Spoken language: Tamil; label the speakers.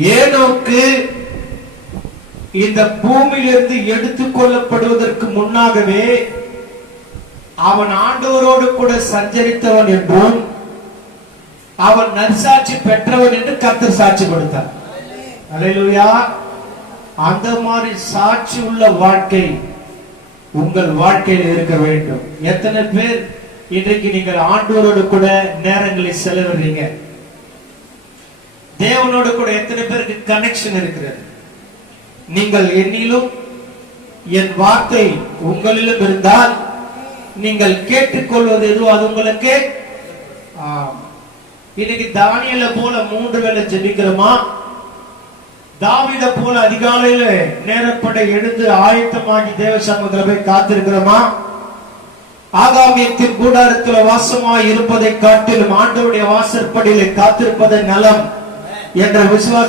Speaker 1: ஏனோக்கு இந்த பூமியிலிருந்து எடுத்துக் கொள்ளப்படுவதற்கு முன்னாகவே அவன் ஆண்டவரோடு கூட சஞ்சரித்தவன் என்றும் அவன் நற்சாட்சி பெற்றவன் என்று கத்து சாட்சி கொடுத்தார். அந்த மாதிரி சாட்சி உள்ள வாழ்க்கை உங்கள் வாழ்க்கையில் இருக்க வேண்டும். எத்தனை பேர் இன்றைக்கு நீங்கள் ஆண்டோரோடு கூட நேரங்களை செலவிடுறீங்க? தேவனோடு கூட எத்தனை பேருக்கு கனெக்ஷன் இருக்கிறது? நீங்கள் என்னிலும் என் வார்த்தை உங்களிலும் இருந்தால் நீங்கள் கேட்டுக்கொள்வது எதுவோ அது உங்களுக்கு? இன்னைக்கு தானியல போல மூன்று வேளை ஜெபிக்கிறோமா? தாவித போல அதிகாலையில நேரப்பட எழுந்து ஆயத்தமாகி தேவ சமூகத்துல போய் காத்திருக்கிறோமா? ஆகாமியத்தின் கூடாரத்துல வாசமாய் இருப்பதை காட்டிலும் ஆண்டவுடைய வாசற்படியில காத்திருப்பதை நலம் என்ற விசுவாச